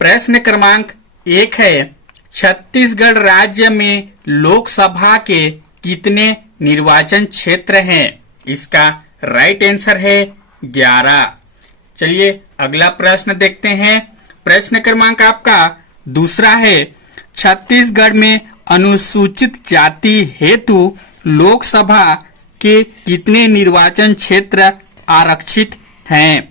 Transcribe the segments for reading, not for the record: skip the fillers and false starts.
प्रश्न क्रमांक 1 है, छत्तीसगढ़ राज्य में लोकसभा के कितने निर्वाचन क्षेत्र हैं? इसका राइट आंसर है 11। चलिए अगला प्रश्न देखते हैं। प्रश्न क्रमांक आपका दूसरा है, छत्तीसगढ़ में अनुसूचित जाति हेतु लोकसभा के कितने निर्वाचन क्षेत्र आरक्षित हैं?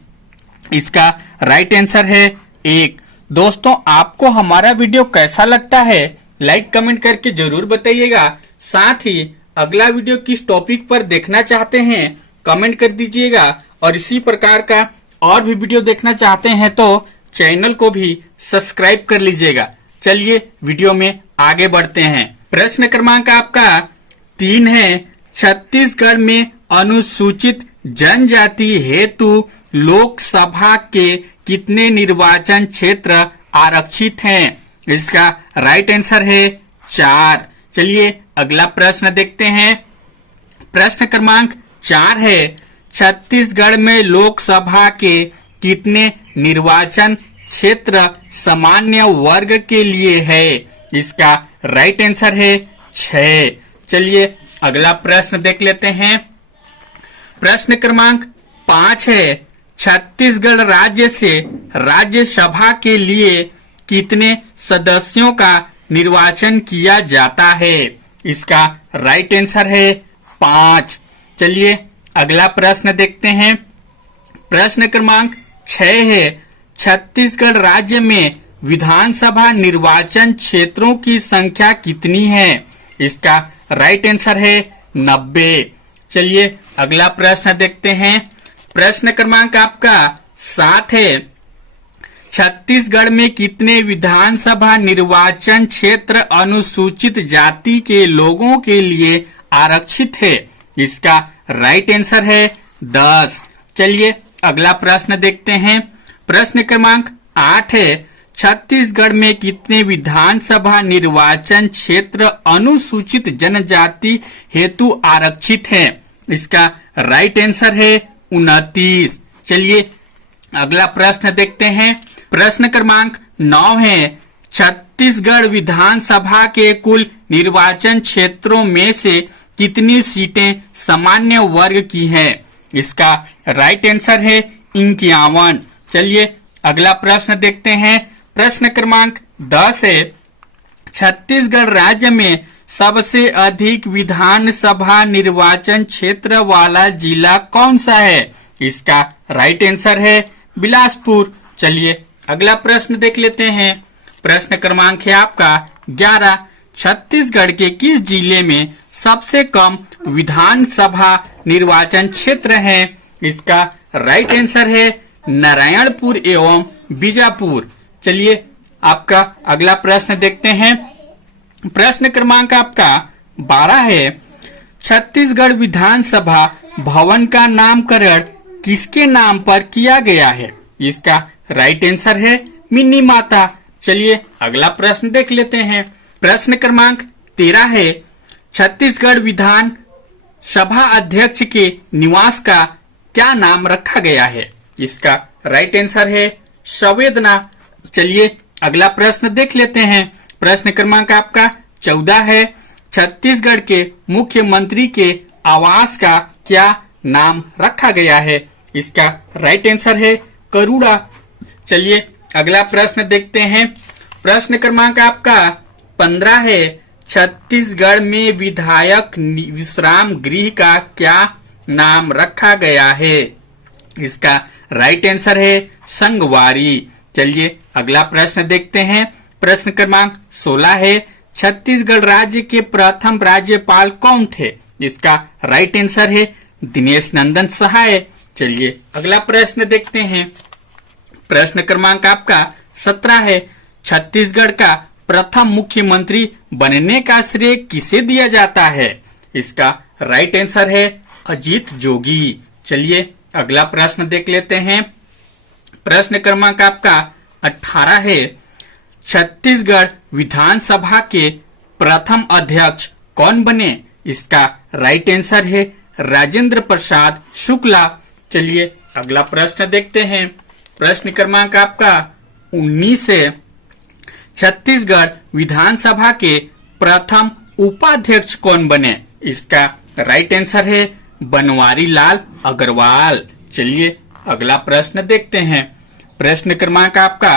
इसका राइट आंसर है 1। दोस्तों, आपको हमारा वीडियो कैसा लगता है लाइक कमेंट करके जरूर बताइएगा। साथ ही अगला वीडियो किस टॉपिक पर देखना चाहते हैं कमेंट कर दीजिएगा, और इसी प्रकार का और भी वीडियो देखना चाहते हैं तो चैनल को भी सब्सक्राइब कर लीजिएगा। चलिए वीडियो में आगे बढ़ते हैं। प्रश्न क्रमांक आपका 3 है, छत्तीसगढ़ में अनुसूचित जनजाति हेतु लोकसभा के कितने निर्वाचन क्षेत्र आरक्षित हैं? इसका राइट आंसर है 4। चलिए अगला प्रश्न देखते हैं। प्रश्न क्रमांक 4 है, छत्तीसगढ़ में लोकसभा के कितने निर्वाचन क्षेत्र सामान्य वर्ग के लिए है? इसका राइट आंसर है 6। चलिए अगला प्रश्न देख लेते हैं। प्रश्न क्रमांक 5 है, छत्तीसगढ़ राज्य से राज्यसभा के लिए कितने सदस्यों का निर्वाचन किया जाता है? इसका राइट आंसर है 5। चलिए अगला प्रश्न देखते हैं। प्रश्न क्रमांक 6 है, छत्तीसगढ़ राज्य में विधानसभा निर्वाचन क्षेत्रों की संख्या कितनी है? इसका राइट आंसर है 90। चलिए अगला प्रश्न देखते हैं। प्रश्न क्रमांक आपका 7 है, छत्तीसगढ़ में कितने विधानसभा निर्वाचन क्षेत्र अनुसूचित जाति के लोगों के लिए आरक्षित है? इसका राइट आंसर है 10। चलिए अगला प्रश्न देखते हैं। प्रश्न क्रमांक 8 है, छत्तीसगढ़ में कितने विधानसभा निर्वाचन क्षेत्र अनुसूचित जनजाति हेतु आरक्षित हैं? इसका राइट आंसर है 29। चलिए अगला प्रश्न देखते हैं। प्रश्न क्रमांक 9 है, छत्तीसगढ़ विधानसभा के कुल निर्वाचन क्षेत्रों में से कितनी सीटें सामान्य वर्ग की हैं? इसका राइट आंसर है 51। चलिए अगला प्रश्न देखते हैं। प्रश्न क्रमांक 10 है, छत्तीसगढ़ राज्य में सबसे अधिक विधानसभा निर्वाचन क्षेत्र वाला जिला कौन सा है? इसका राइट आंसर है बिलासपुर। चलिए अगला प्रश्न देख लेते हैं। प्रश्न क्रमांक है आपका 11, छत्तीसगढ़ के किस जिले में सबसे कम विधानसभा निर्वाचन क्षेत्र है? इसका राइट आंसर है नारायणपुर एवं बीजापुर। चलिए आपका अगला प्रश्न देखते हैं। प्रश्न क्रमांक आपका 12 है, छत्तीसगढ़ विधानसभा भवन का नामकरण किसके नाम पर किया गया है? इसका राइट आंसर है मिनी माता। चलिए अगला प्रश्न देख लेते हैं। प्रश्न क्रमांक 13 है, छत्तीसगढ़ विधान सभा अध्यक्ष के निवास का क्या नाम रखा गया है? इसका राइट आंसर है संवेदना। चलिए अगला प्रश्न देख लेते हैं। प्रश्न क्रमांक आपका 14 है, छत्तीसगढ़ के मुख्यमंत्री के आवास का क्या नाम रखा गया है? इसका राइट आंसर है करुड़ा। चलिए अगला प्रश्न देखते हैं। प्रश्न क्रमांक आपका 15 है, छत्तीसगढ़ में विधायक विश्राम गृह का क्या नाम रखा गया है? इसका राइट आंसर है संगवारी। चलिए अगला प्रश्न देखते हैं। प्रश्न क्रमांक 16 है, छत्तीसगढ़ राज्य के प्रथम राज्यपाल कौन थे? इसका राइट आंसर है दिनेश नंदन सहाय। चलिए अगला प्रश्न देखते हैं। प्रश्न क्रमांक आपका 17 है, छत्तीसगढ़ का प्रथम मुख्यमंत्री बनने का श्रेय किसे दिया जाता है? इसका राइट आंसर है अजीत जोगी। चलिए अगला प्रश्न देख लेते हैं। प्रश्न क्रमांक आपका 18 है, छत्तीसगढ़ विधानसभा के प्रथम अध्यक्ष कौन बने? इसका राइट आंसर है राजेंद्र प्रसाद शुक्ला। चलिए अगला प्रश्न देखते हैं। प्रश्न क्रमांक आपका 2019 से छत्तीसगढ़ विधानसभा के प्रथम उपाध्यक्ष कौन बने? इसका राइट आंसर है बनवारी लाल अग्रवाल। चलिए अगला प्रश्न देखते हैं। प्रश्न क्रमांक आपका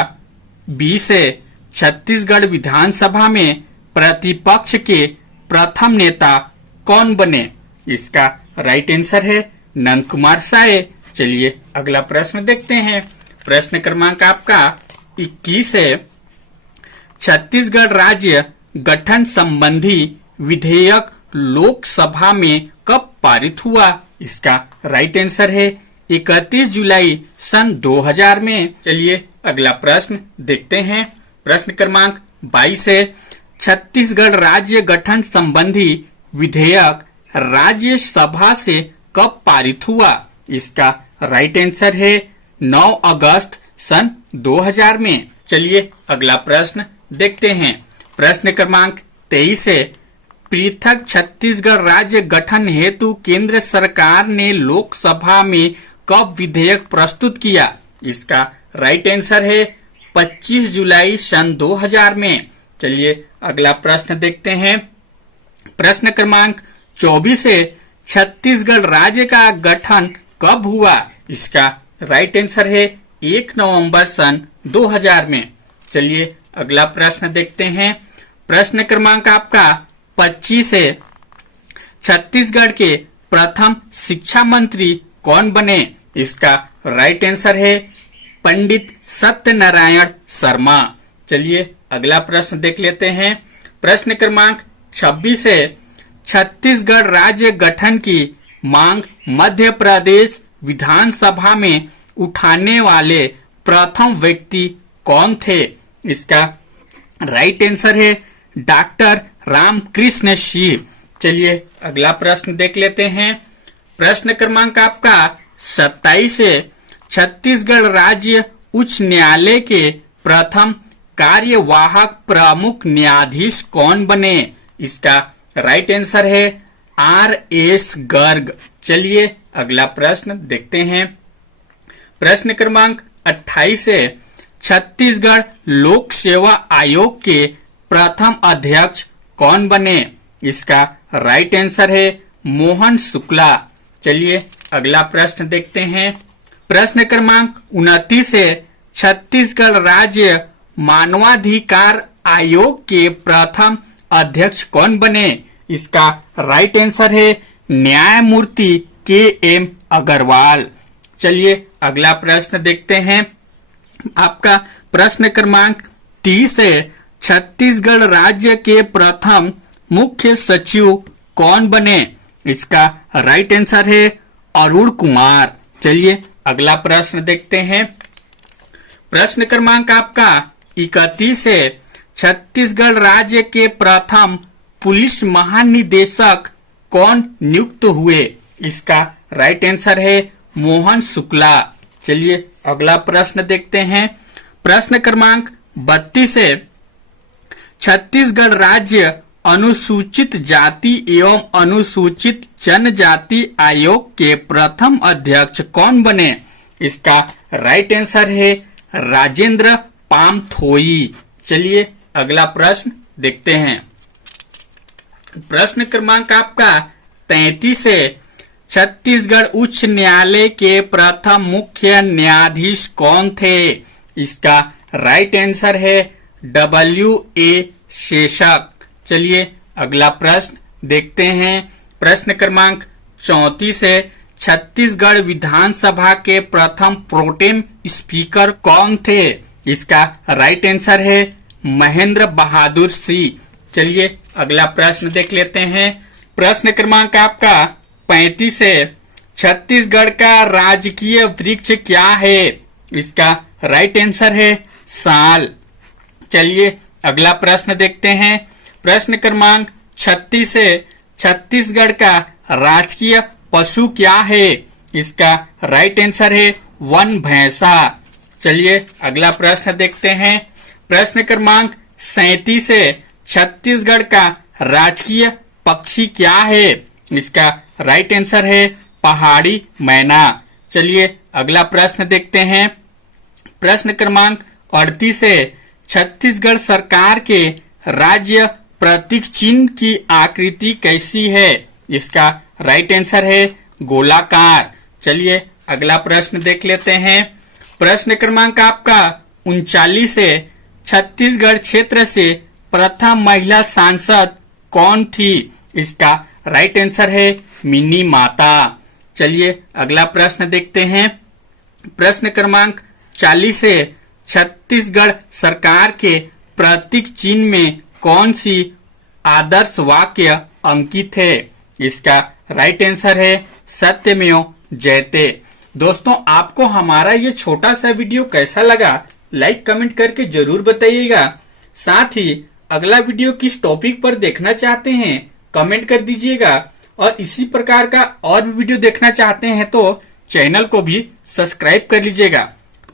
20 है, छत्तीसगढ़ विधानसभा में प्रतिपक्ष के प्रथम नेता कौन बने? इसका राइट आंसर है नंद कुमार साय। चलिए अगला प्रश्न देखते हैं। प्रश्न क्रमांक आपका 21 है, छत्तीसगढ़ राज्य गठन संबंधी विधेयक लोकसभा में कब पारित हुआ? इसका राइट आंसर है 31 जुलाई सन 2000 में। चलिए अगला प्रश्न देखते हैं। प्रश्न क्रमांक 22 है, छत्तीसगढ़ राज्य गठन संबंधी विधेयक राज्यसभा से कब पारित हुआ? इसका राइट आंसर है 9 अगस्त सन 2000 में। चलिए अगला प्रश्न देखते हैं। प्रश्न क्रमांक 23 है, पृथक छत्तीसगढ़ राज्य गठन हेतु केंद्र सरकार ने लोकसभा में कब विधेयक प्रस्तुत किया? इसका राइट आंसर है 25 जुलाई सन 2000 में। चलिए अगला प्रश्न देखते हैं। प्रश्न क्रमांक 24 है, छत्तीसगढ़ राज्य का गठन कब हुआ? इसका राइट आंसर है 1 नवंबर सन 2000 में। चलिए अगला प्रश्न देखते हैं। प्रश्न क्रमांक आपका 25 है, छत्तीसगढ़ के प्रथम शिक्षा मंत्री कौन बने? इसका राइट आंसर है पंडित सत्यनारायण शर्मा। चलिए अगला प्रश्न देख लेते हैं। प्रश्न क्रमांक 26 है, छत्तीसगढ़ राज्य गठन की मांग मध्य प्रदेश विधानसभा में उठाने वाले प्रथम व्यक्ति कौन थे? इसका राइट आंसर है डॉक्टर रामकृष्ण सिंह। चलिए अगला प्रश्न देख लेते हैं। प्रश्न क्रमांक आपका 27 है, छत्तीसगढ़ राज्य उच्च न्यायालय के प्रथम कार्यवाहक प्रमुख न्यायाधीश कौन बने? इसका राइट आंसर है RS गर्ग। चलिए अगला प्रश्न देखते हैं। प्रश्न क्रमांक 28 है, छत्तीसगढ़ लोक सेवा आयोग के प्रथम अध्यक्ष कौन बने? इसका राइट आंसर है मोहन शुक्ला। चलिए अगला प्रश्न देखते हैं। प्रश्न क्रमांक 29 है, छत्तीसगढ़ राज्य मानवाधिकार आयोग के प्रथम अध्यक्ष कौन बने? इसका राइट आंसर है न्यायमूर्ति KM अग्रवाल। चलिए अगला प्रश्न देखते हैं। आपका प्रश्न क्रमांक 30 है, छत्तीसगढ़ राज्य के प्रथम मुख्य सचिव कौन बने? इसका राइट आंसर है अरुण कुमार। चलिए अगला प्रश्न देखते हैं। प्रश्न क्रमांक आपका 31 है, छत्तीसगढ़ राज्य के प्रथम पुलिस महानिदेशक कौन नियुक्त हुए? इसका राइट आंसर है मोहन शुक्ला। चलिए अगला प्रश्न देखते हैं। प्रश्न क्रमांक 32 है, छत्तीसगढ़ राज्य अनुसूचित जाति एवं अनुसूचित जनजाति आयोग के प्रथम अध्यक्ष कौन बने? इसका राइट आंसर है राजेंद्र पामथोई। चलिए अगला प्रश्न देखते हैं। प्रश्न क्रमांक आपका 33 है, छत्तीसगढ़ उच्च न्यायालय के प्रथम मुख्य न्यायाधीश कौन थे? इसका राइट आंसर है WA शेषक। चलिए अगला प्रश्न देखते हैं। प्रश्न क्रमांक 34 है, छत्तीसगढ़ विधानसभा के प्रथम प्रोटेम स्पीकर कौन थे? इसका राइट आंसर है महेंद्र बहादुर सिंह। चलिए अगला प्रश्न देख लेते हैं। प्रश्न क्रमांक आपका 35 है, छत्तीसगढ़ का राजकीय वृक्ष क्या है? इसका राइट आंसर है साल। चलिए अगला प्रश्न देखते हैं। प्रश्न क्रमांक 36 है, छत्तीसगढ़ का राजकीय पशु क्या है? इसका राइट आंसर है वन भैंसा। चलिए अगला प्रश्न देखते हैं। प्रश्न क्रमांक 37 है, छत्तीसगढ़ का राजकीय पक्षी क्या है? इसका राइट आंसर है पहाड़ी मैना। चलिए अगला प्रश्न देखते हैं। प्रश्न क्रमांक 38 है, छत्तीसगढ़ सरकार के राज्य प्रतीक चिन्ह की आकृति कैसी है? इसका राइट आंसर है गोलाकार। चलिए अगला प्रश्न देख लेते हैं। प्रश्न क्रमांक आपका 39 है, छत्तीसगढ़ क्षेत्र से प्रथम महिला सांसद कौन थी? इसका राइट आंसर है मिनी माता। चलिए अगला प्रश्न देखते हैं। प्रश्न क्रमांक 40 है, छत्तीसगढ़ सरकार के प्रतीक चिन्ह में कौन सी आदर्श वाक्य अंकित है? इसका राइट आंसर है सत्यमेव जयते। दोस्तों आपको हमारा ये छोटा सा वीडियो कैसा लगा लाइक कमेंट करके जरूर बताइएगा। साथ ही अगला वीडियो किस टॉपिक पर देखना चाहते हैं कमेंट कर दीजिएगा, और इसी प्रकार का और भी वीडियो देखना चाहते हैं तो चैनल को भी सब्सक्राइब कर लीजिएगा।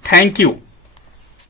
Thank you.